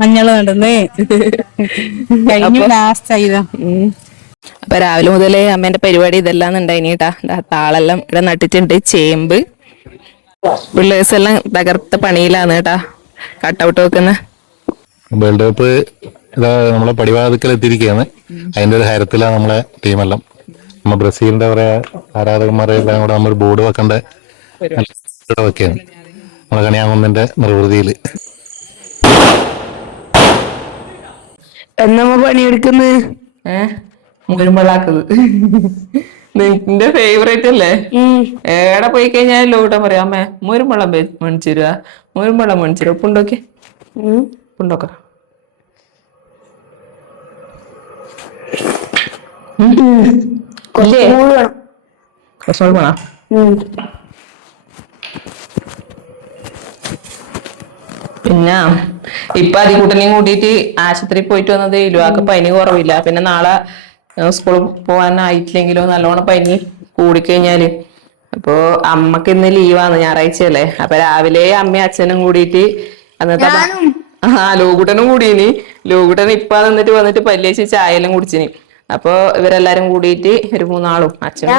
മഞ്ഞള് നടന്നേ കഴിഞ്ഞു ലാസ്റ്റ് ആയതാ. അപ്പൊ രാവിലെ മുതലേ അമ്മേന്റെ പരിപാടി ഇതെല്ലാം ഉണ്ടായിനീട്ടാ. താളെല്ലാം ഇവിടെ നട്ടിട്ടുണ്ട്. ചേമ്പ് പിള്ളേഴ്സ് എല്ലാം തകർത്ത പണിയിലാണ് കേട്ടാ കട്ടൗട്ട് വെക്കുന്ന. വേൾഡ് കപ്പ് ഇതാ നമ്മളെ പടിവാതിക്കൽ എത്തിയിരിക്കുകയാണ്. അതിന്റെ ഒരു ഹരത്തിലാണ് നമ്മളെ ടീമെല്ലാം. നമ്മ ബ്രസീലിന്റെ കുറെ ആരാധകന്മാരെ എല്ലാം കൂടെ നമ്മൾ ബോർഡ് വെക്കേണ്ട വെക്കുകയാണ് നമ്മളെ കണിയാങ്കുന്നിന്റെ നിർവൃതിയില്. എന്നമ്മ പണിയെടുക്കുന്നത് മുരുമ്പളാക്കത് നിന്റെ ഫേവറേറ്റ് അല്ലേ? എവിടെ പോയി കഴിഞ്ഞാൽ ലോട്ടം പറയാം അമ്മേ മുരുമ്പളം മേടിച്ചിരുക, മുരുമ്പളം മേടിച്ചിരുക. ഉപ്പുണ്ടോക്കെ ഉപ്പുണ്ടോക്ക കുറച്ചുകൂടി വേണം. പിന്നെ ഇപ്പൊ അതികൂട്ടനെയും കൂട്ടിയിട്ട് ആശുപത്രിയിൽ പോയിട്ട് വന്നത്. ഇലുവാക്ക് പനി കുറവില്ല. പിന്നെ നാളെ സ്കൂളിൽ പോകാനായിട്ടില്ലെങ്കിലോ നല്ലോണം പനി കൂടിക്കഴിഞ്ഞാല്. അപ്പൊ അമ്മക്ക് ഇന്ന് ലീവാണ്, ഞായറാഴ്ചയല്ലേ. അപ്പൊ രാവിലെ അമ്മയും അച്ഛനും കൂടിയിട്ട് അന്നത്തെ ലോകൂട്ടനും കൂടിയിനി. ലോകൂട്ടൻ ഇപ്പൊ വന്നിട്ട് പല്ലേച്ച് ചായയെല്ലാം കുടിച്ചിനി. അപ്പൊ ഇവരെല്ലാരും കൂടിയിട്ട് ഒരു 3 ആളും അച്ഛനും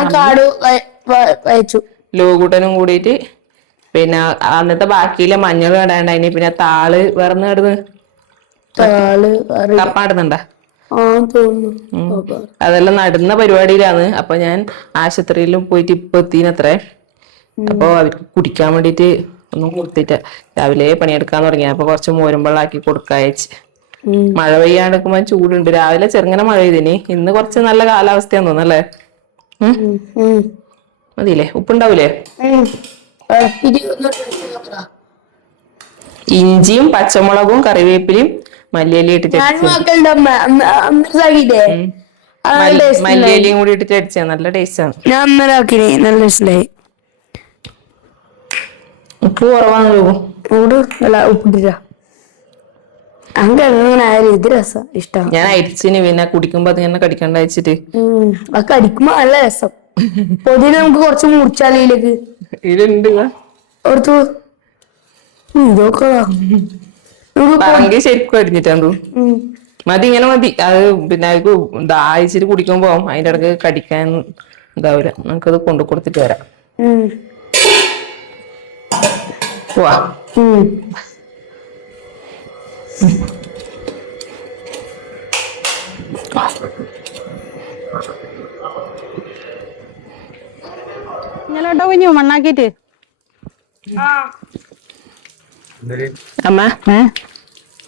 ലോകൂട്ടനും കൂടിയിട്ട് പിന്നെ അന്നത്തെ ബാക്കിയിലെ മഞ്ഞൾ ഇടാണ്ടായിനി. പിന്നെ താള് വേറെ നടന്ന് കപ്പാടുന്നുണ്ടാ അതെല്ലാം നടുന്ന പരിപാടിയിലാണ്. അപ്പൊ ഞാൻ ആശുപത്രിയിലും പോയിട്ട് ഇപ്പൊ എത്തീനത്രേ. അപ്പൊ അവർക്ക് കുടിക്കാൻ വേണ്ടിട്ട് ഒന്നും കൊടുത്തിട്ട് രാവിലെ പണിയെടുക്കാൻ തുടങ്ങി. അപ്പൊ കുറച്ച് മോരുമ്പെള്ളാക്കി കൊടുക്കായച്ച്. മഴ പെയ്യാണ്ടിരിക്കുമ്പോ ചൂടുണ്ട്. രാവിലെ ചെറുങ്ങനെ മഴ പെയ്തിനി. ഇന്ന് കുറച്ച് നല്ല കാലാവസ്ഥയാന്ന് തോന്നല്ലേ? മതിയില്ലേ? ഉപ്പുണ്ടാവൂലേ? ഇഞ്ചിയും പച്ചമുളകും കറിവേപ്പിലയും മല്ലിയിലയും ഇട്ടിട്ട് മല്ലിയിലയും കൂടി ഇട്ടിട്ട് അടിച്ചാ നല്ല ടേസ്റ്റ് ആണ്. ഞാൻ നല്ല ടേസ്റ്റായി. ഉപ്പ് കുറവാന്ന് ഉപ്പിട്ടില്ല. അങ്ങനെ എങ്ങനെ ആയാലും ഇത് രസം ഇഷ്ടമാണ്. ഞാൻ അരിച്ചിന് പിന്നെ കുടിക്കുമ്പോ അത് ഇങ്ങനെ കടിക്കണ്ട വെച്ചിട്ട്. അത് കടിക്കുമ്പോ നല്ല രസം. പൊതിനെ നമുക്ക് കുറച്ച് മുറിച്ചാലേക്ക് ഇതിലുണ്ട് ഓർത്തു പറങ്കി ശരിക്കും അരിഞ്ഞിട്ടാ മതി. ഇങ്ങനെ മതി. അത് പിന്നെ അവർക്ക് ദാഹിച്ചിട്ട് കുടിക്കുമ്പോ അതിന്റെ ഇടക്ക് കടിക്കാൻ ഇതാവൂല. നമുക്കത് കൊണ്ടു കൊടുത്തിട്ട് വരാം. പോവാ. ഇങ്ങനെട്ടോ കുഞ്ഞു മണ്ണാക്കിട്ട് അമ്മ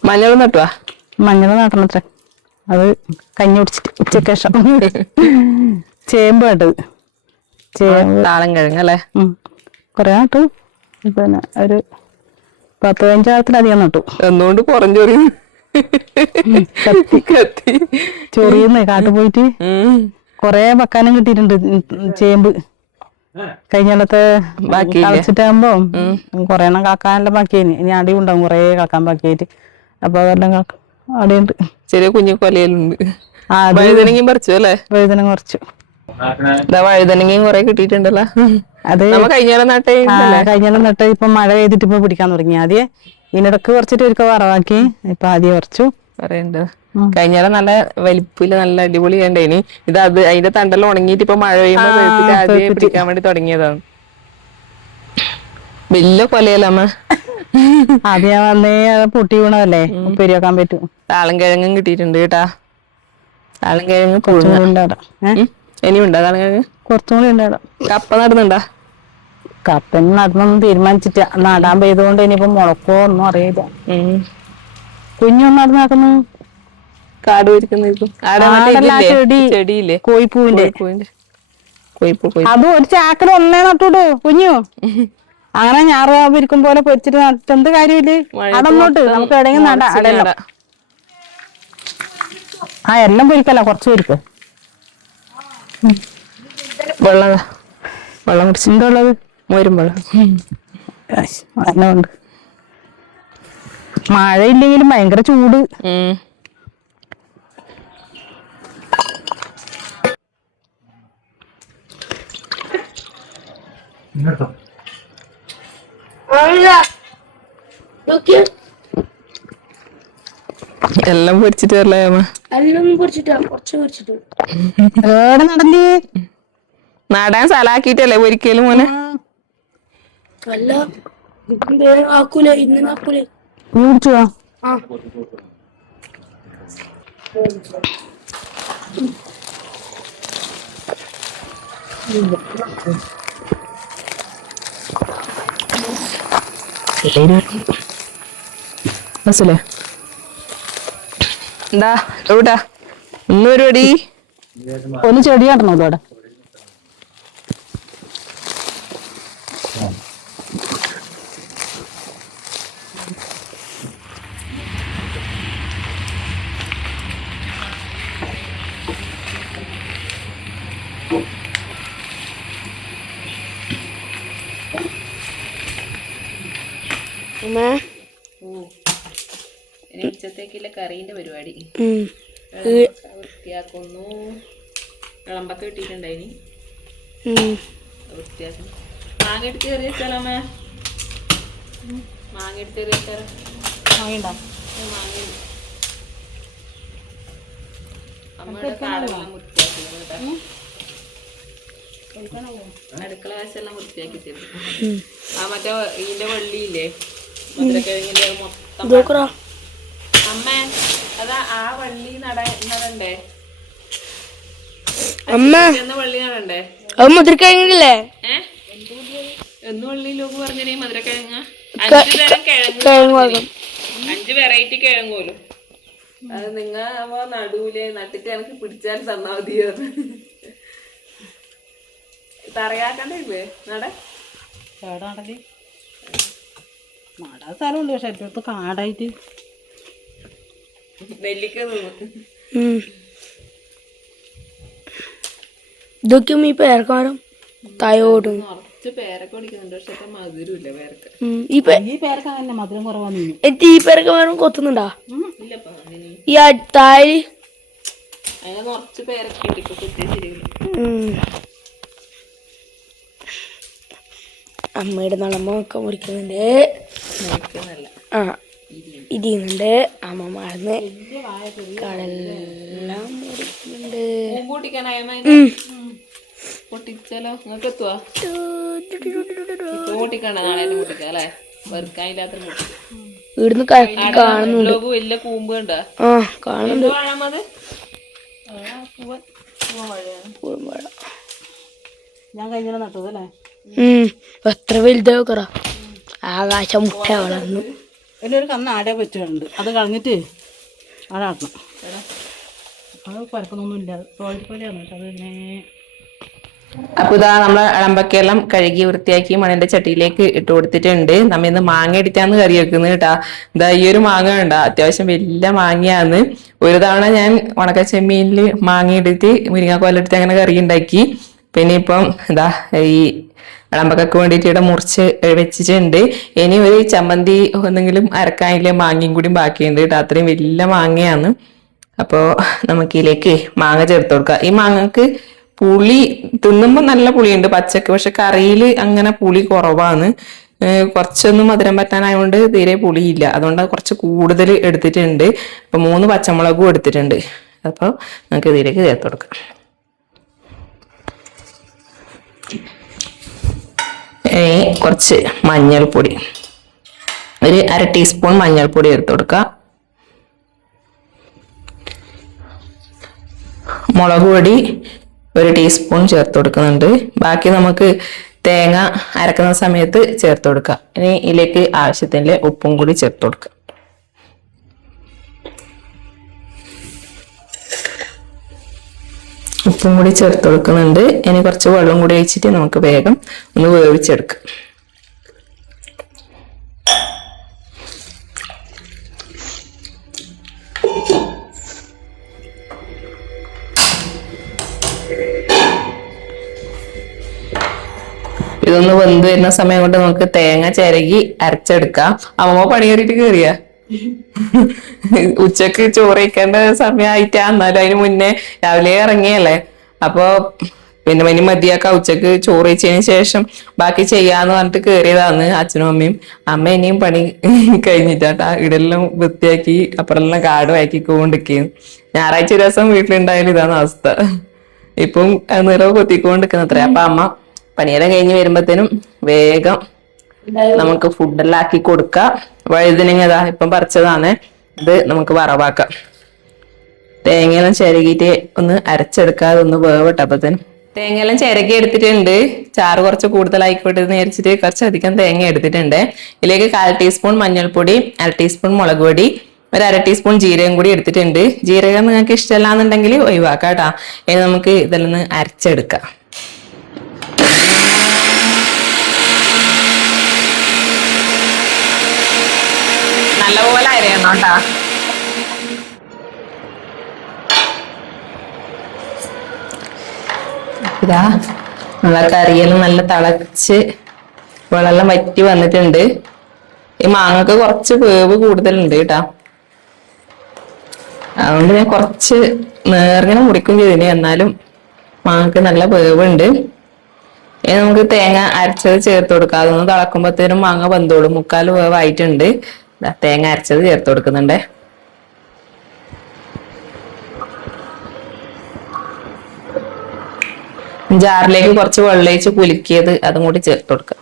മഞ്ഞൾ നട്ടുവാ. മഞ്ഞൾ നട്ടണത്രേ. അത് കഞ്ഞി കുടിച്ചിട്ട് ഉച്ചക്ക് ശേഷം. ചേമ്പ് നട്ടത്. ചേമ്പ് താളം കിഴങ്ങല്ലേ? കൊറേ നട്ടു. പിന്നെ ഒരു 10-15 നട്ടു. ഒന്നുകൊണ്ട് പുറഞ്ചൊറി കത്തി ചൊറിയുന്നേ കാട്ടു പോയിട്ട്. കൊറേ വെക്കാനും കിട്ടിയിട്ടുണ്ട് ചേമ്പ്. കഴിഞ്ഞ കാലത്ത് കളിച്ചിട്ടാകുമ്പോ കൊറേ എണ്ണം കാക്കാനെല്ലാം ബാക്കിയായി. ഇനി അടിയും ഉണ്ടാവും കൊറേ കാക്കാൻ ബാക്കിയായിട്ട്. അപ്പൊ അതെല്ലാം അടിയുണ്ട്. ചെറിയ കുഞ്ഞു കൊലയിലുണ്ട്. വഴുതനങ്ങയും പറിച്ചു അല്ലേ? വഴുതനങ്ങ കുറച്ചു. വഴുതനങ്ങയും കൊറേ കിട്ടിയിട്ടുണ്ടല്ലോ. അത് കഴിഞ്ഞാലും നട്ട് ഇപ്പൊ മഴ പെയ്തിട്ട് ഇപ്പൊ പിടിക്കാൻ തുടങ്ങി. ആദ്യം ഇതിനിടക്ക് കുറച്ചിട്ട് ഒരുക്ക വറവാക്കി. ഇപ്പൊ ആദ്യം കുറച്ചു പറയണ്ട. കഴിഞ്ഞാലും നല്ല വലിപ്പില് നല്ല അടിപൊളി കണ്ടേനി. ഇത് അത് അതിന്റെ തണ്ടെല്ലാം ഉണങ്ങിയിട്ട് ഇപ്പൊ മഴ പെയ്യുമ്പോ ആദ്യം പിടിക്കാൻ വേണ്ടി തുടങ്ങിയതാണ്. വലിയ കൊലയല്ലമ്മ. ആദ്യം വന്നേ പൊട്ടി വീണതല്ലേ. ഉപ്പേരി വെക്കാൻ പറ്റും. താളം കിഴങ്ങും കിട്ടിയിട്ടുണ്ട് കേട്ടാ. താളം കിഴങ്ങ് ഇനിയുണ്ടോ താളം കിഴങ്ങ്? കുറച്ചും കൂടി ഉണ്ടാടാ. കപ്പ നടുന്നുണ്ടാ? കപ്പന് നടന്നൊന്നും തീരുമാനിച്ചിട്ട് നടാൻ പെയ്തുകൊണ്ട് ഇനിയിപ്പോ മുളക്കോ ഒന്നും അറിയില്ല. കുഞ്ഞൊന്നും നടന്നാക്കുന്നു. കാട് ചെടിയില്ലേ കോഴിപ്പൂവിന്റെ. അതും ഒരു ചാക്കിൽ ഒന്നേ നട്ടൂടൂ കുഞ്ഞു. അങ്ങനെ ഞാറ് ഇരിക്കും പോലെ പൊരിച്ചിട്ട് നട്ടിട്ട് എന്ത് കാര്യമില്ലേ? അടന്നോട്ട് നമുക്ക് എവിടെയെങ്കിലും നടാ. അടയല്ലോ എല്ലാം പൊരിക്കല്ല, കുറച്ച് പൊരിക്ക. വെള്ളം കുടിച്ച് എന്തുള്ളത്? മോരും വെള്ളം. ഉണ്ട്. മഴയില്ലെങ്കിലും ഭയങ്കര ചൂട്. എല്ലാം പൊരിച്ചിട്ട് വരലേ അമ്മ? എല്ലാം പൊരിച്ചിട്ടാ, കുറച്ച് പൊരിച്ചിട്ട്. ഏടെ നടന്നേ നടാൻ സ്ഥലാക്കിട്ടല്ലേ പൊരിക്കലും മോനെ? അല്ല ആക്കൂലേ, ഇന്ന് ആക്കൂലേ? നീ കുടിച്ചുവാ. ആ ബസ്സിലെ എന്താ എവിടാ ഇന്ന് പരിപാടി? ഒന്ന് ചെടി നടണോ അവിടെ? അമ്മേ. ഉച്ചത്തേക്കുള്ള കറീന്റെ പരിപാടി വൃത്തിയാക്കുന്നു. വിളമ്പൊക്കെ കിട്ടിയിട്ടുണ്ടായിനി, വൃത്തിയാക്കുന്നു. മാങ്ങ എടുത്ത് കയറി വെച്ചാലമ്മേ, മാങ്ങ എടുത്ത് കയറി വെച്ചാലോ? മാങ്ങ അമ്മയുടെ കാടെല്ലാം വൃത്തിയാക്കുന്നു കേട്ടോ. അടുക്കള വശമെല്ലാം വൃത്തിയാക്കി തരും. ആ മറ്റേ ഇതിന്റെ വള്ളിയില്ലേ, മധുരക്കിഴങ്ങിന്റെ മൊത്തം. അമ്മ അതാ ആ വള്ളി നടണ്ടേ? അമ്മ വള്ളി നടണ്ടേ? അത് മുതിർക്കഴിഞ്ഞില്ലേ? എന്ന് വള്ളി ലോക്ക് പറഞ്ഞേ മധുരക്കിഴങ്ങ. 5 തരം കിഴങ്ങ്, 5 വെറൈറ്റി കിഴങ്ങ് പോലും. അത് നിങ്ങ നടൂലേ, നട്ടിട്ട് എനിക്ക് പിടിച്ചാൽ തന്നാ മതി. തറയാക്കണ്ടേ നട നടല് നടാൻ സ്ഥലമുണ്ട്, പക്ഷെ എൻ്റെ അടുത്ത് കാടായിട്ട് നെല്ലിക്ക ഇതൊക്കെ ഈ പേരക്കാരം തായോടും കുറച്ച് പേരൊക്കെ കുടിക്കുന്നുണ്ട്, പക്ഷെ മധുരമില്ല പേരക്ക. ഈ പേരക്ക തന്നെ മധുരം കുറവാന്ന്. ഈ പേരക്കാരം കൊത്തുന്നുണ്ടാ? ഇല്ലപ്പാ ഈ തായി അതിനെ കുറച്ച് പേരൊക്കെ ഉണ്ട് ഇപ്പൊ കുത്തിയ ശരിയില്ല. അമ്മയുടെ നടമ്പൊക്കെ മുറിക്കുന്നുണ്ട്. ആ ഇരിക്കുന്നുണ്ട്. അമ്മ മറന്ന് കടെല്ലാം മുറിക്കുന്നുണ്ട്. പൊട്ടിച്ചാലോ? നിങ്ങൾക്ക് എത്തുവാ? പൊട്ടിക്കണ്ട, നാളെ പൊട്ടിക്കാം അല്ലേ? വെറുക്കാനില്ലാത്ത ഇവിടുന്ന് കാണുന്നുണ്ട്. വലിയ കൂമ്പ് കണ്ട? ആ കാണുന്നുണ്ട്. വാഴാമത് ഞാൻ കഴിഞ്ഞ നട്ടതല്ലേ? എത്ര വലുതാക്കറ ആകാശം മുട്ട വളർന്നു. അതിലൊരു കന്ന് ആടെ പറ്റുന്നുണ്ട്, അത് കളഞ്ഞിട്ട് ആടെ ആട്ടണം. അത് കുഴപ്പമൊന്നുമില്ല, തോൽപ്പോലെയാണ്. പക്ഷെ അത് പിന്നെ അപ്പൊ ഇതാ നമ്മളെ ഇളമ്പക്കെല്ലാം കഴുകി വൃത്തിയാക്കി മണ്ണിന്റെ ചട്ടിയിലേക്ക് ഇട്ട് കൊടുത്തിട്ടുണ്ട്. നമ്മ ഇന്ന് മാങ്ങ ഇടിച്ചാന്ന് കറി വെക്കുന്നത് കേട്ടാ. ഇതാ ഈ ഒരു മാങ്ങ ഉണ്ടാ, അത്യാവശ്യം വലിയ മാങ്ങയാന്ന്. ഒരു തവണ ഞാൻ ഉണക്കച്ചെമ്മീനില് മാങ്ങ ഇട്ടിട്ട് മുരിങ്ങാക്കോലെടുത്ത് അങ്ങനെ കറി ഉണ്ടാക്കി. പിന്നെ ഇപ്പം ഇതാ ഈ ഇളമ്പക്കക്ക് വേണ്ടിയിട്ട് ഇവിടെ മുറിച്ച് വെച്ചിട്ടുണ്ട്. ഇനി ഒരു ചമ്മന്തി എന്തെങ്കിലും അരക്കാനില്ല മാങ്ങയും കൂടി ബാക്കിയുണ്ട് കേട്ടോ. അത്രയും വലിയ മാങ്ങയാണ്. അപ്പോൾ നമുക്കിതിലേക്ക് മാങ്ങ ചേർത്ത് കൊടുക്കാം. ഈ മാങ്ങക്ക് പുളി തിന്നുമ്പോൾ നല്ല പുളിയുണ്ട് പച്ചക്ക്, പക്ഷെ കറിയിൽ അങ്ങനെ പുളി കുറവാണ്. കുറച്ചൊന്നും മധുരം പറ്റാനായതുകൊണ്ട് തീരെ പുളിയില്ല, അതുകൊണ്ട് കുറച്ച് കൂടുതൽ എടുത്തിട്ടുണ്ട്. അപ്പൊ 3 പച്ചമുളകും എടുത്തിട്ടുണ്ട്. അപ്പോൾ നമുക്ക് ഇതിലേക്ക് ചേർത്ത് കൊടുക്കാം. കുറച്ച് മഞ്ഞൾപ്പൊടി, ഒരു 1/2 ടീസ്പൂൺ മഞ്ഞൾപ്പൊടി ചേർത്ത് കൊടുക്കാം. മുളക് പൊടി 1 ടീസ്പൂൺ ചേർത്ത് കൊടുക്കുന്നുണ്ട്. ബാക്കി നമുക്ക് തേങ്ങ അരക്കുന്ന സമയത്ത് ചേർത്ത് കൊടുക്കാം. ഇനി ഇതിലേക്ക് ആവശ്യത്തിന് ഉപ്പും കൂടി ചേർത്ത് കൊടുക്കാം. ഉപ്പും കൂടി ചേർത്ത് കൊടുക്കുന്നുണ്ട്. ഇനി കുറച്ച് വെള്ളം കൂടി ഒഴിച്ചിട്ട് നമുക്ക് വേഗം ഒന്ന് വേവിച്ചെടുക്കാം. ഇതൊന്ന് വെന്ത് വരുന്ന സമയം കൊണ്ട് നമുക്ക് തേങ്ങ ചിരകി അരച്ചെടുക്കാം. അമ്മ പണി കയറിയിട്ട് കയറിയ ഉച്ചക്ക് ചോറ് കഴിക്കേണ്ട സമയമായിട്ടാ, എന്നാലും അതിന് മുന്നേ രാവിലെ ഇറങ്ങിയല്ലേ. അപ്പൊ പിന്നെ ഇനി മതിയാക്ക ഉച്ചക്ക് ചോറ് വെച്ചതിന് ശേഷം ബാക്കി ചെയ്യാന്ന് പറഞ്ഞിട്ട് കേറിയതാന്ന് അച്ഛനും അമ്മയും. അമ്മ ഇനിയും പണി കഴിഞ്ഞിട്ടാട്ടാ ഇടെല്ലാം വൃത്തിയാക്കി അപ്പുറമെല്ലാം കാട് വാക്കിക്കൊണ്ടിരിക്കുകയും. ഞായറാഴ്ച ഒരു ദിവസം വീട്ടിലുണ്ടായാലും ഇതാണ് അവസ്ഥ. ഇപ്പം നിറവ് കൊത്തിക്കൊണ്ടിരിക്കുന്നത്രേ. അപ്പൊ അമ്മ പണിയെല്ലാം കഴിഞ്ഞ് വരുമ്പത്തേനും വേഗം നമുക്ക് ഫുഡെല്ലാം ആക്കി കൊടുക്കാം. വഴുതനങ്ങ ഇപ്പം പറിച്ചതാണ്, ഇത് നമുക്ക് വറവാക്കാം. തേങ്ങയെല്ലാം ചിരകിയിട്ട് ഒന്ന് അരച്ചെടുക്കാതെ ഒന്ന് വേവട്ടപ്പത്തേനും തേങ്ങയെല്ലാം ചിരകി എടുത്തിട്ടുണ്ട്. ചാറ് കുറച്ച് കൂടുതലായിക്കോട്ടെ എന്ന് വിചാരിച്ചിട്ട് കുറച്ചധികം തേങ്ങ എടുത്തിട്ടുണ്ട്. ഇതിലേക്ക് 1/4 ടീസ്പൂൺ മഞ്ഞൾപ്പൊടി, 1/2 ടീസ്പൂൺ മുളക് പൊടി, 1/2 ടീസ്പൂൺ ജീരകം കൂടി എടുത്തിട്ടുണ്ട്. ജീരകം നിങ്ങൾക്ക് ഇഷ്ടമല്ലാന്നുണ്ടെങ്കിൽ ഒഴിവാക്കാം കേട്ടാ. ഇനി നമുക്ക് ഇതെല്ലാം ഒന്ന് അരച്ചെടുക്കാം. നല്ലപോലെ അരയണം കേട്ടാ. ഇതാ നമ്മളെ കറിയെല്ലാം നല്ല തിളച്ച് വെള്ളം വറ്റി വന്നിട്ടുണ്ട്. ഈ മാങ്ങക്ക് കുറച്ച് വേവ് കൂടുതലുണ്ട് കേട്ടാ, അതുകൊണ്ട് ഞാൻ കുറച്ച് നേർങ്ങനെ മുറിക്കും ചെയ്തിന്. എന്നാലും മാങ്ങക്ക് നല്ല വേവുണ്ട്. ഇനി നമുക്ക് തേങ്ങ അരച്ചത് ചേർത്ത് കൊടുക്കാം. അതൊന്ന് തിളക്കുമ്പോഴത്തേനും മാങ്ങ വെന്തോളും. 3/4 വേവായിട്ടുണ്ട്. തേങ്ങ അരച്ചത് ചേർത്ത് കൊടുക്കുന്നുണ്ടേ. ജാറിലേക്ക് കുറച്ച് വെള്ളം ഒഴിച്ച് കുലുക്കിയത് അതും കൂടി ചേർത്ത് കൊടുക്കാം.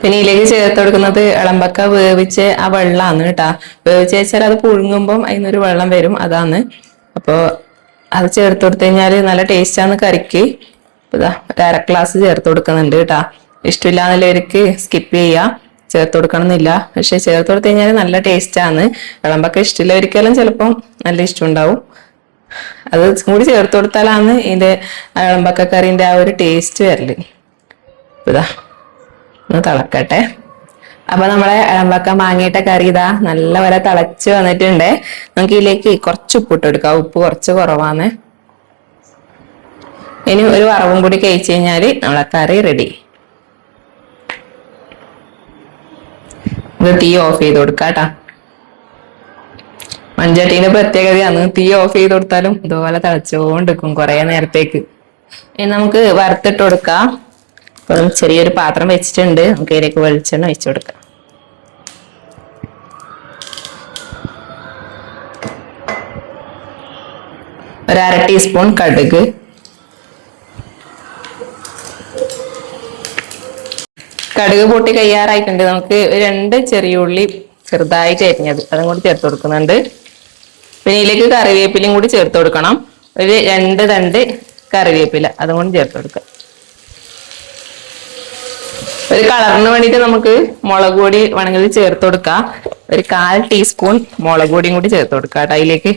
പിന്നെ ഇതിലേക്ക് ചേർത്ത് കൊടുക്കുന്നത് ഇളമ്പക്ക വേവിച്ച് ആ വെള്ളമാണ് കേട്ടാ. വേവിച്ച് വെച്ചാൽ അത് പുഴുങ്ങുമ്പം അതിനൊരു വെള്ളം വരും, അതാണ്. അപ്പോൾ അത് ചേർത്ത് കൊടുത്തു കഴിഞ്ഞാൽ നല്ല ടേസ്റ്റാണ് കറിക്ക്. ഇതാ 1/2 ഗ്ലാസ് ചേർത്ത് കൊടുക്കുന്നുണ്ട് കേട്ടാ. ഇഷ്ടമില്ലാന്നുള്ളവർക്ക് സ്കിപ്പ് ചെയ്യാം, ചേർത്ത് കൊടുക്കണമെന്നില്ല. പക്ഷെ ചേർത്ത് കൊടുത്തു കഴിഞ്ഞാൽ നല്ല ടേസ്റ്റാണ്. വിളമ്പൊക്കെ ഇഷ്ടമുള്ളവർക്കെല്ലാം ചിലപ്പം നല്ല ഇഷ്ടമുണ്ടാവും. അത് കൂടി ചേർത്ത് കൊടുത്താലാണ് ഇതിന്റെ വിളമ്പക്ക കറീന്റെ ആ ഒരു ടേസ്റ്റ് വരല്. ഇതാ ഒന്ന് തിളക്കട്ടെ. അപ്പൊ നമ്മളെ വിളമ്പക്ക മാങ്ങയിട്ട കറി ഇതാ നല്ലപോലെ തിളച്ച് വന്നിട്ടുണ്ട്. നമുക്ക് ഇതിലേക്ക് കുറച്ച് ഉപ്പിട്ട് കൊടുക്കാം. ഉപ്പ് കുറച്ച് കുറവാണ്. ഇനി ഒരു വറവും കൂടി കഴിച്ചു കഴിഞ്ഞാല് നമ്മളെ കറി റെഡി. ഇത് തീ ഓഫ് ചെയ്ത് കൊടുക്കാട്ടാ. മൺചട്ടീന്റെ പ്രത്യേകതയാണ്, തീ ഓഫ് ചെയ്ത് കൊടുത്താലും ഇതുപോലെ തിളച്ചുകൊണ്ടിരിക്കും കുറെ നേരത്തേക്ക്. ഇനി നമുക്ക് വറുത്തിട്ട് കൊടുക്കാം. അപ്പൊ ചെറിയൊരു പാത്രം വെച്ചിട്ടുണ്ട്, നമുക്ക് ഇതിലേക്ക് വെളിച്ചെണ്ണ ഒഴിച്ചു കൊടുക്കാം. ഒരു 1/2 ടീസ്പൂൺ കടുക്, കടുക് പൊട്ടി കയ്യാറായിട്ടുണ്ട്. നമുക്ക് 2 ചെറിയ ഉള്ളി ചെറുതായിട്ട് അരിഞ്ഞത് അതും കൂടി ചേർത്ത് കൊടുക്കുന്നുണ്ട്. പിന്നെ ഇതിലേക്ക് കറിവേപ്പിലയും കൂടി ചേർത്ത് കൊടുക്കണം. ഒരു 2 തണ്ട് കറിവേപ്പില അതും കൂടി ചേർത്ത് കൊടുക്കാം. ഒരു കളറിന് വേണ്ടിയിട്ട് നമുക്ക് മുളക് പൊടി വേണമെങ്കിൽ ചേർത്ത് കൊടുക്കാം. ഒരു 1/4 ടീസ്പൂൺ മുളക് പൊടിയും കൂടി ചേർത്ത് കൊടുക്കാം കേട്ടോ. അതിലേക്ക്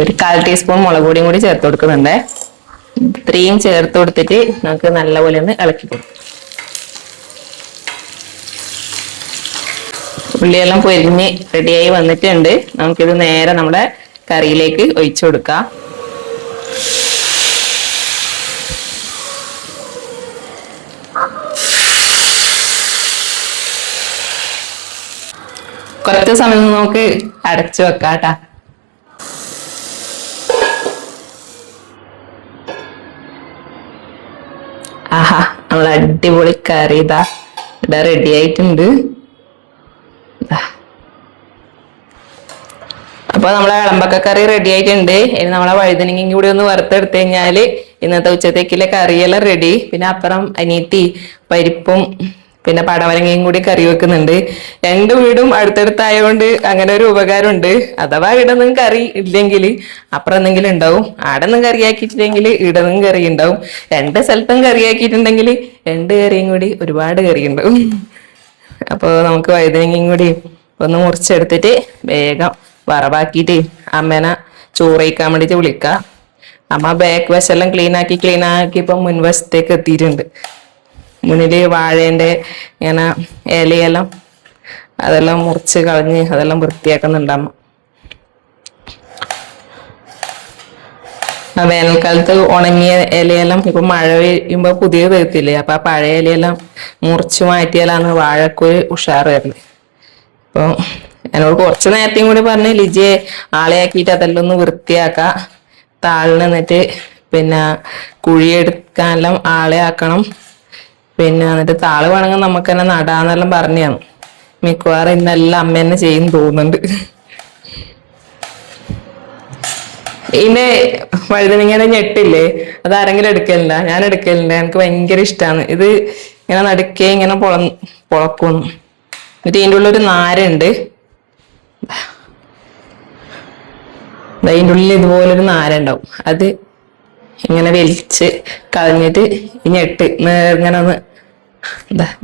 ഒരു 1/4 ടീസ്പൂൺ മുളക് പൊടിയും കൂടി ചേർത്ത് കൊടുക്കുന്നുണ്ട്. ഇത്രയും ചേർത്ത് കൊടുത്തിട്ട് നമുക്ക് നല്ലപോലെ ഒന്ന് ഇളക്കി കൊടുക്കാം. ഉള്ളിയെല്ലാം പൊരിഞ്ഞ് റെഡിയായി വന്നിട്ടുണ്ട്. നമുക്കിത് നേരെ നമ്മുടെ കറിയിലേക്ക് ഒഴിച്ചു കൊടുക്കാം. കുറച്ച് സമയം നമുക്ക് അടച്ചു വെക്കാം കേട്ടാ. ആഹാ, നമ്മൾ അടിപൊളി കറി ഇതാ ഇവിടെ റെഡി ആയിട്ടുണ്ട്. അപ്പൊ നമ്മളെ വിളമ്പക്ക കറി റെഡി ആയിട്ടുണ്ട്. ഇനി നമ്മളെ വഴുതനങ്ങയും കൂടി ഒന്ന് വറുത്തെടുത്തു കഴിഞ്ഞാല് ഇന്നത്തെ ഉച്ചത്തേക്കുള്ള കറിയെല്ലാം റെഡി. പിന്നെ അപ്പുറം അനിയത്തി പരിപ്പും പിന്നെ പടവലങ്ങയും കൂടി കറി വെക്കുന്നുണ്ട്. 2 വീടും അടുത്തടുത്തായതുകൊണ്ട് അങ്ങനെ ഒരു ഉപകാരമുണ്ട്. അഥവാ ഇടന്നും കറി ഇല്ലെങ്കിൽ അപ്പുറം എന്തെങ്കിലും ഉണ്ടാവും. ആടൊന്നും കറിയാക്കിയിട്ടില്ലെങ്കിൽ ഇടന്നും കറി ഉണ്ടാവും. 2 സ്ഥലത്തും കറിയാക്കിയിട്ടുണ്ടെങ്കിൽ 2 കറിയും കൂടി ഒരുപാട് കറി ഉണ്ടാവും. അപ്പോൾ നമുക്ക് വഴുതനങ്ങയും കൂടി ഒന്ന് മുറിച്ചെടുത്തിട്ട് വേഗം വറവാക്കിയിട്ട് അമ്മേനെ ചോറ് കഴിക്കാൻ വേണ്ടിയിട്ട് വിളിക്കാം. അമ്മ ബാക്ക് വശമെല്ലാം ക്ലീൻ ആക്കി ഇപ്പം മുൻവശത്തേക്ക് എത്തിയിട്ടുണ്ട്. മുന്നിൽ വാഴേൻ്റെ ഇങ്ങനെ ഇലയെല്ലാം അതെല്ലാം മുറിച്ച് കളഞ്ഞ് അതെല്ലാം വൃത്തിയാക്കുന്നുണ്ട് അമ്മ. വേനൽക്കാലത്ത് ഉണങ്ങിയ ഇലയെല്ലാം ഇപ്പൊ മഴ പെയ്യുമ്പോ പുതിയ തീർത്തില്ലേ, അപ്പൊ ആ പഴയ ഇലയെല്ലാം മുറിച്ചു മാറ്റിയാലാണ് വാഴക്കൊരു ഉഷാറ് വരുന്നത്. അപ്പോൾ എന്നോട് കുറച്ച് നേരത്തെയും കൂടി പറഞ്ഞ് ലിജിയെ ആളെയാക്കിയിട്ട് അതെല്ലാം ഒന്ന് വൃത്തിയാക്ക, താളിന് എന്നിട്ട് പിന്നെ കുഴിയെടുക്കാനെല്ലാം ആളെ ആക്കണം, പിന്നെ എന്നിട്ട് താള് വേണമെങ്കിൽ നമുക്ക് തന്നെ നടാന്നെല്ലാം പറഞ്ഞാണ്. മിക്കവാറും ഇന്നെല്ലാം അമ്മ തന്നെ ചെയ്യും തോന്നുന്നുണ്ട്. ഇതിന്റെ വഴുതനങ്ങയുടെ ഞെട്ടില്ലേ, അത് ആരെങ്കിലും എടുക്കലില്ല? ഞാൻ എടുക്കലുണ്ട്, എനിക്ക് ഭയങ്കര ഇഷ്ടമാണ്. ഇത് ഇങ്ങനെ നടുക്കേ ഇങ്ങനെ പൊളക്കുന്നു. എന്നിട്ട് ഇതിൻ്റെ ഉള്ളൊരു നാരുണ്ട്, അതിൻ്റെ ഉള്ളിൽ ഇതുപോലൊരു നാരുണ്ടാവും. അത് ഇങ്ങനെ വലിച്ച് കളഞ്ഞിട്ട് ഈ ഞെട്ട് ഇങ്ങനെ ഒന്ന്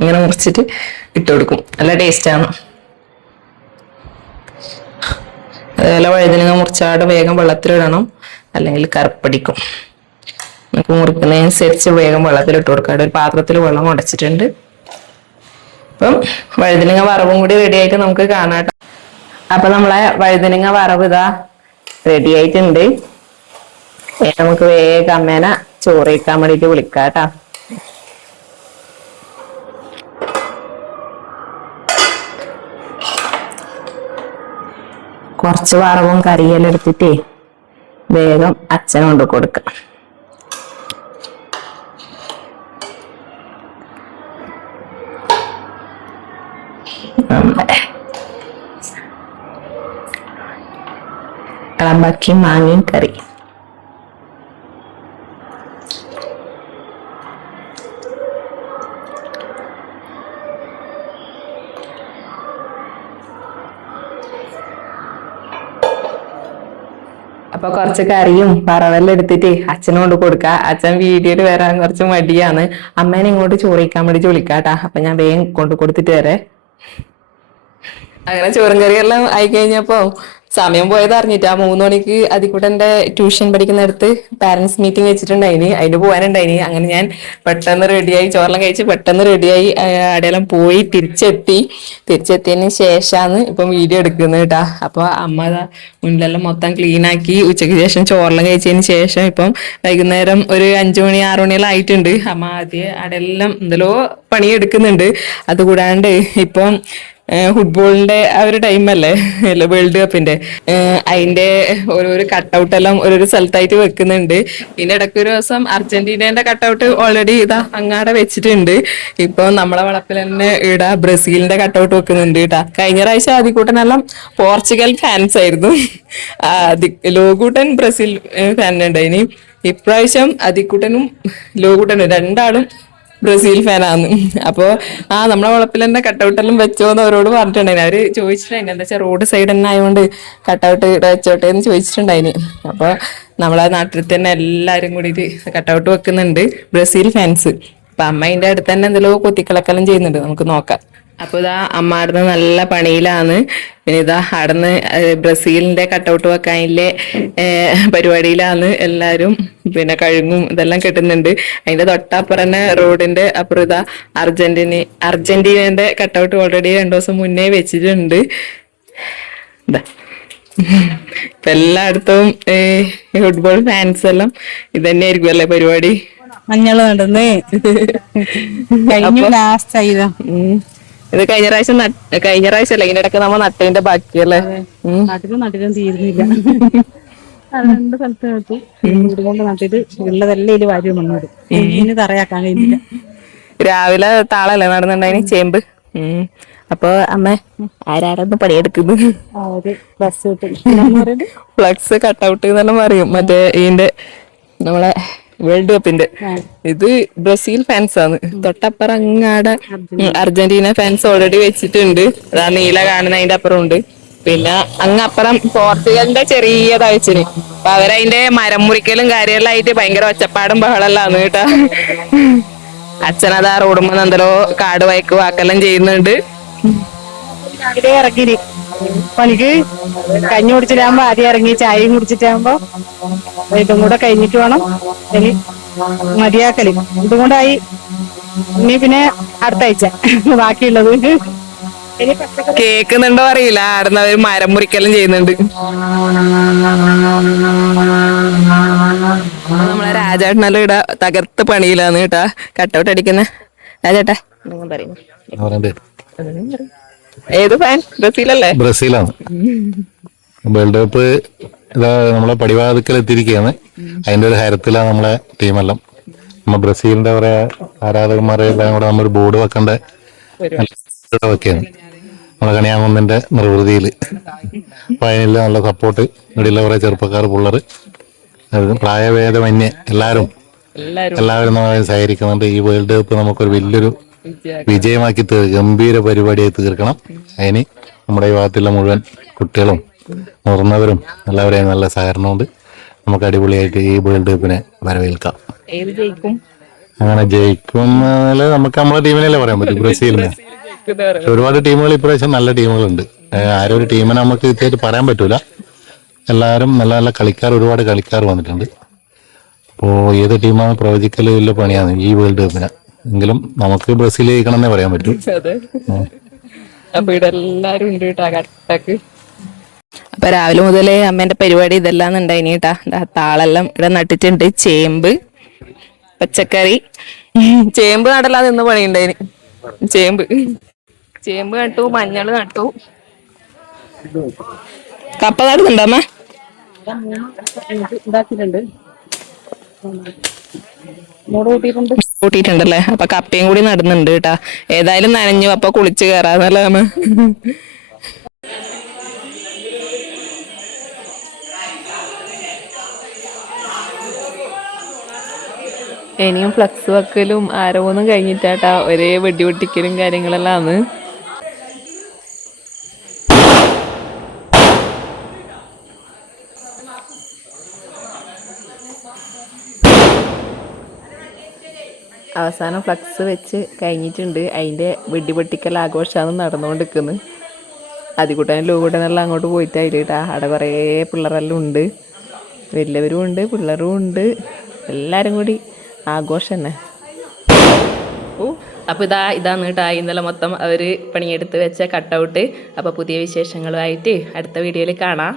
ഇങ്ങനെ മുറിച്ചിട്ട് ഇട്ട് കൊടുക്കും. നല്ല ടേസ്റ്റാണ്. അതുപോലെ വഴുതനങ്ങ മുറിച്ചാട് വേഗം വെള്ളത്തിലിടണം, അല്ലെങ്കിൽ കറുപ്പടിക്കും. നമുക്ക് മുറിക്കുന്നതനുസരിച്ച് വേഗം വെള്ളത്തിലിട്ട് കൊടുക്കാം. ഒരു പാത്രത്തിൽ വെള്ളം ഉടച്ചിട്ടുണ്ട്. അപ്പം വഴുതനങ്ങ വറവും കൂടി റെഡി ആയിട്ട് നമുക്ക് കാണാം. അപ്പൊ നമ്മളെ വഴുതനങ്ങ വറവ് ഇതാ റെഡി ആയിട്ടുണ്ട്. നമുക്ക് വേഗം അമ്മേനെ ചോറ് വയ്ക്കാൻ വേണ്ടിട്ട് വിളിക്കാം കേട്ടാ. കുറച്ച് വറവും കറിയെല്ലാം എടുത്തിട്ടേ വേഗം അച്ഛനെ കൊണ്ട് കൊടുക്കാം. കളമ്പക്കി മാങ്ങയും കറി. അപ്പൊ കുറച്ച് കറിയും വറവെല്ലാം എടുത്തിട്ട് അച്ഛനും കൊണ്ട് കൊടുക്ക. അച്ഛൻ വീഡിയോയിൽ വരാൻ കുറച്ച് മടിയാണ്. അമ്മേനെ ഇങ്ങോട്ട് ചോറിക്കാൻ വേണ്ടി വിളിക്കാട്ടാ. അപ്പൊ ഞാൻ വേഗം കൊണ്ട് കൊടുത്തിട്ട് വരെ. അങ്ങനെ ചോറും കറിയെല്ലാം ആയി കഴിഞ്ഞപ്പോ സമയം പോയത് അറിഞ്ഞിട്ട് 3 മണിക്ക് അതിക്കൂട്ടന്റെ ട്യൂഷൻ പഠിക്കുന്നിടത്ത് പാരന്റ്സ് മീറ്റിംഗ് വെച്ചിട്ടുണ്ടായിന്, അതിന് പോകാനുണ്ടായിന്. അങ്ങനെ ഞാൻ പെട്ടെന്ന് റെഡിയായി, ചോറെല്ലാം കഴിച്ച് പെട്ടെന്ന് റെഡിയായി അവിടെയെല്ലാം പോയി തിരിച്ചെത്തിയതിന് ശേഷമാണ് ഇപ്പം വീഡിയോ എടുക്കുന്നത് കേട്ടാ. അപ്പൊ അമ്മ മുന്നിലെല്ലാം മൊത്തം ക്ലീൻ ആക്കി ഉച്ചയ്ക്ക് ശേഷം ചോറെല്ലാം കഴിച്ചതിന് ശേഷം ഇപ്പം വൈകുന്നേരം ഒരു 5 മണി 6 മണിയെല്ലാം ആയിട്ടുണ്ട്. അമ്മ ആദ്യം അവിടെയെല്ലാം എന്തെല്ലോ പണിയെടുക്കുന്നുണ്ട്. അതുകൂടാണ്ട് ഇപ്പം ഫുട്ബോളിന്റെ ആ ഒരു ടൈമല്ലേ, വേൾഡ് കപ്പിന്റെ, അതിന്റെ ഓരോരോ കട്ടൗട്ട് എല്ലാം ഓരോരോ സ്ഥലത്തായിട്ട് വെക്കുന്നുണ്ട്. ഇതിന്റെ ഇടയ്ക്ക് ഒരു ദിവസം അർജന്റീനയുടെ കട്ടൗട്ട് ഓൾറെഡി ഇതാ അങ്ങാടെ വെച്ചിട്ടുണ്ട്. ഇപ്പൊ നമ്മളെ വളപ്പിൽ തന്നെ ഇവിടെ ബ്രസീലിന്റെ കട്ടൗട്ട് വെക്കുന്നുണ്ട് കേട്ടാ. കഴിഞ്ഞ പ്രാവശ്യം ആദ്യക്കൂട്ടനെല്ലാം പോർച്ചുഗൽ ഫാൻസ് ആയിരുന്നു, ലോകൂട്ടൻ ബ്രസീൽ ഫാൻ ഉണ്ടായിനി. ഇപ്രാവശ്യം അതിക്കൂട്ടനും ലോകൂട്ടനും രണ്ടാളും ബ്രസീൽ ഫാനാന്ന്. അപ്പൊ നമ്മളെ വളപ്പിൽ തന്നെ കട്ടൗട്ടെല്ലാം വെച്ചോന്ന് അവരോട് പറഞ്ഞിട്ടുണ്ടായിന്. അവര് ചോദിച്ചിട്ടുണ്ടായിന് എന്താ വെച്ചാൽ റോഡ് സൈഡ് തന്നെ ആയതുകൊണ്ട് കട്ടൗട്ട് ഇവിടെ വെച്ചോട്ടെ എന്ന് ചോദിച്ചിട്ടുണ്ടായിന്. അപ്പൊ നമ്മളെ നാട്ടിൽ തന്നെ എല്ലാരും കൂടിയിട്ട് കട്ടൗട്ട് വെക്കുന്നുണ്ട്, ബ്രസീൽ ഫാൻസ്. അപ്പൊ അമ്മ അതിന്റെ അടുത്ത് തന്നെ എന്തെല്ലോ കൊത്തിക്കളക്കെല്ലാം ചെയ്യുന്നുണ്ട്, നമുക്ക് നോക്കാം. അപ്പൊ ഇതാ അമ്മ അവിടുന്ന് നല്ല പണിയിലാണ്. പിന്നെ ഇതാ അവിടുന്ന് ബ്രസീലിന്റെ കട്ടൗട്ട് വെക്കാനില്ലേ പരിപാടിയിലാണ് എല്ലാരും. പിന്നെ കഴുങ്ങും ഇതെല്ലാം കിട്ടുന്നുണ്ട്. അതിന്റെ തൊട്ടപ്പുറം തന്നെ റോഡിന്റെ അപ്പുറം ഇതാ അർജന്റീനന്റെ കട്ടൗട്ട് ഓൾറെഡി 2 ദിവസം മുന്നേ വെച്ചിട്ടുണ്ട്. ഇതാ ഇപ്പൊ എല്ലായിടത്തും ഫുട്ബോൾ ഫാൻസ് എല്ലാം ഇത് തന്നെയായിരിക്കും അല്ലേ പരിപാടി. മഞ്ഞള് നടന്നേ ലാസ്റ്റ് ആയതാ. ഇത് കഴിഞ്ഞ പ്രാവശ്യം അല്ല, ഇതിന്റെ ഇടയ്ക്ക് നമ്മ നട്ടതിന്റെ ബാക്കിയല്ലേ. നട്ടിലും തീരുന്നില്ല. 2 സ്ഥലത്ത് നട്ടു, വീട് കൊണ്ട് നട്ടിട്ട് ഉള്ളതെല്ലാം ഇതിൽ വാരി വന്നിടും. ഇനി തറയാക്കാൻ കഴിയുന്നില്ല. രാവിലെ താളല്ലേ നടന്നുണ്ടായിന് ചേമ്പ്. അപ്പൊ അമ്മ ആരാരൊന്ന് പണിയെടുക്കുന്നു. ഫ്ലക്സ് കട്ടൗട്ട് എന്നെല്ലാം പറയും മറ്റേ ഇതിന്റെ നമ്മളെ വേൾഡ് കപ്പിന്റെ. ഇത് ബ്രസീൽ ഫാൻസ് ആണ്. തൊട്ടപ്പുറം അങ്ങാടെ അർജന്റീന ഫാൻസ് ഓൾറെഡി വെച്ചിട്ടുണ്ട്. അതാ നീല കാണുന്ന അതിന്റെ അപ്പുറം ഉണ്ട്. പിന്നെ അങ്ങപ്പുറം പോർച്ചുഗലിന്റെ ചെറിയതാ വെച്ചിന്. അപ്പൊ അവരതിന്റെ മരം മുറിക്കലും കാര്യമെല്ലാം ആയിട്ട് ഭയങ്കര ഒച്ചപ്പാടും ബഹളെല്ലാന്ന് കേട്ടാ. അച്ഛനതാ റോഡുമ്പോ എന്തല്ലോ കാട് വയക്ക് വാക്കെല്ലാം ചെയ്യുന്നുണ്ട്. ഇറങ്ങി പണിക്ക് കഞ്ഞി കുടിച്ചിട്ടാകുമ്പോ ആദ്യം ഇറങ്ങി ചായയും കുടിച്ചിട്ടാകുമ്പോ ഇതും കൂടെ കഴിഞ്ഞിട്ട് വേണം ഇനി മതിയാക്കല്. ഇതും കൂടായി ഇനി പിന്നെ അടുത്ത ആഴ്ച ബാക്കിയുള്ളത്. കേക്കുന്നുണ്ടോ അറിയില്ല, ആടുന്ന ഒരു മരം മുറിക്കലും ചെയ്യുന്നുണ്ട്. നമ്മളെ രാജേട്ടനെല്ലാം ഇവിടെ തകർത്ത് പണിയിലാന്ന് കേട്ടാ കട്ടൗട്ട് അടിക്കുന്ന രാജേട്ടാ. ഏത് ഫാൻ? ബ്രസീലല്ലേ? ബ്രസീലാണ്. വേൾഡ് കപ്പ് ഇതാ നമ്മളെ പടിവാതിക്കൽ എത്തിയിരിക്കുകയാണ്. അതിന്റെ ഒരു ഹരത്തിലാണ് നമ്മളെ ടീമെല്ലാം. നമ്മ ബ്രസീലിന്റെ കുറെ ആരാധകന്മാരെ എല്ലാം കൂടെ നമ്മൊരു ബോർഡ് വെക്കേണ്ട വെക്കുകയാണ് നമ്മളെ കണിയാങ്കുന്നിന്റെ നിർവൃതിയിൽ. അപ്പൊ അതിനെല്ലാം നല്ല സപ്പോർട്ട് ഇവിടെയുള്ള കുറെ ചെറുപ്പക്കാർ, പിള്ളേർ, പ്രായഭേദമന്യേ എല്ലാവരും നമ്മളെ സഹകരിക്കുന്നുണ്ട്. ഈ വേൾഡ് കപ്പ് നമുക്കൊരു വലിയൊരു വിജയമാക്കി ഗംഭീര പരിപാടിയായി തീർക്കണം. അതിന് നമ്മുടെ ഈ ഭാഗത്തുള്ള മുഴുവൻ കുട്ടികളും മുതിർന്നവരും എല്ലാവരെയും നല്ല സഹകരണമുണ്ട്. നമുക്ക് അടിപൊളിയായിട്ട് ഈ വേൾഡ് കപ്പിനെ വരവേൽക്കാം. അങ്ങനെ ജയിക്കും നമുക്ക് നമ്മളെ ടീമിനല്ലേ പറയാൻ പറ്റും, ബ്രസീലിനെ. ഒരുപാട് ടീമുകൾ ഇപ്രാവശ്യം നല്ല ടീമുകളുണ്ട്. ആരും ഒരു ടീമിനെ നമുക്ക് കൃത്യമായിട്ട് പറയാൻ പറ്റൂല. എല്ലാവരും നല്ല നല്ല കളിക്കാർ, ഒരുപാട് കളിക്കാർ വന്നിട്ടുണ്ട്. അപ്പോൾ ഏത് ടീമാണ് പ്രവചിക്കൽ വലിയ പണിയാണ് ഈ വേൾഡ് കപ്പിന്. എങ്കിലും നമുക്ക് ബ്രസീൽ ജയിക്കണം എന്നേ പറയാൻ പറ്റൂ. അപ്പൊ ഇവിടെ എല്ലാരും ഉണ്ട് കേട്ടാ കട്ടക്ക്. അപ്പൊ രാവിലെ മുതലേ അമ്മേന്റെ പരിപാടി ഇതെല്ലാം ഉണ്ടായിനി കേട്ടാ. താളെല്ലാം ഇവിടെ നട്ടിട്ടുണ്ട്. ചേമ്പ്, പച്ചക്കറി, ചേമ്പ് നടല്ലാതെ ഇന്ന് പണിയുണ്ടായിന്. ചേമ്പ് നട്ടു, മഞ്ഞൾ നട്ടു. കപ്പ നടുന്നുണ്ടോ അമ്മ? കൂട്ടിയിട്ടുണ്ടല്ലേ. അപ്പൊ കപ്പയും കൂടി നടുന്നുണ്ട് കേട്ടാ. ഏതായാലും നനഞ്ഞു, അപ്പൊ കുളിച്ച് കയറാന്നല്ലേ അമ്മ. ഇനിയും ഫ്ലക്സ് വെക്കലും ആരോന്നും കഴിഞ്ഞിട്ടാട്ടാ ഒരേ വെടി പൊട്ടിക്കലും കാര്യങ്ങളെല്ലാം ആണ്. അവസാനം ഫ്ലക്സ് വെച്ച് കഴിഞ്ഞിട്ടുണ്ട്. അതിൻ്റെ വെടി പൊട്ടിക്കൽ ആഘോഷമാണ് നടന്നുകൊണ്ടിരിക്കുന്നത്. അതികൂട്ടാനും ലൂകൂട്ടാനെല്ലാം അങ്ങോട്ട് പോയിട്ടായില്ല കേട്ടാ. അവിടെ കുറേ പിള്ളേരെല്ലാം ഉണ്ട്, വലിയവരും ഉണ്ട്, പിള്ളേരും ഉണ്ട്. എല്ലാവരും കൂടി ആഘോഷം തന്നെ. അപ്പോൾ ഇതാണ് കേട്ടാ ഇന്നലെ മൊത്തം അവർ പണിയെടുത്ത് വെച്ച കട്ടൗട്ട്. അപ്പോൾ പുതിയ വിശേഷങ്ങളുമായിട്ട് അടുത്ത വീഡിയോയിൽ കാണാം.